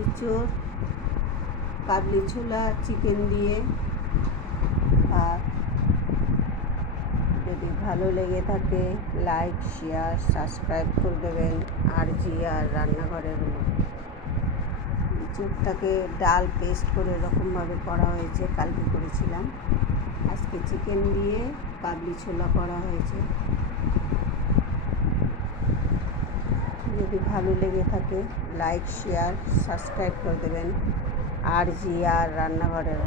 ইঁচড় কাবলি ছোলা চিকেন দিয়ে। আর যদি ভালো লেগে থাকে লাইক শেয়ার সাবস্ক্রাইব করে দেবেন। আর রান্নাঘরের ইঁচড়টাকে ডাল পেস্ট করে এরকমভাবে করা হয়েছে, কালকে করেছিলাম। আজকে চিকেন দিয়ে কাবলি ছোলা করা হয়েছে। যদি ভালো লেগে থাকে লাইক শেয়ার সাবস্ক্রাইব করে দেবেন। আর রান্নাঘরের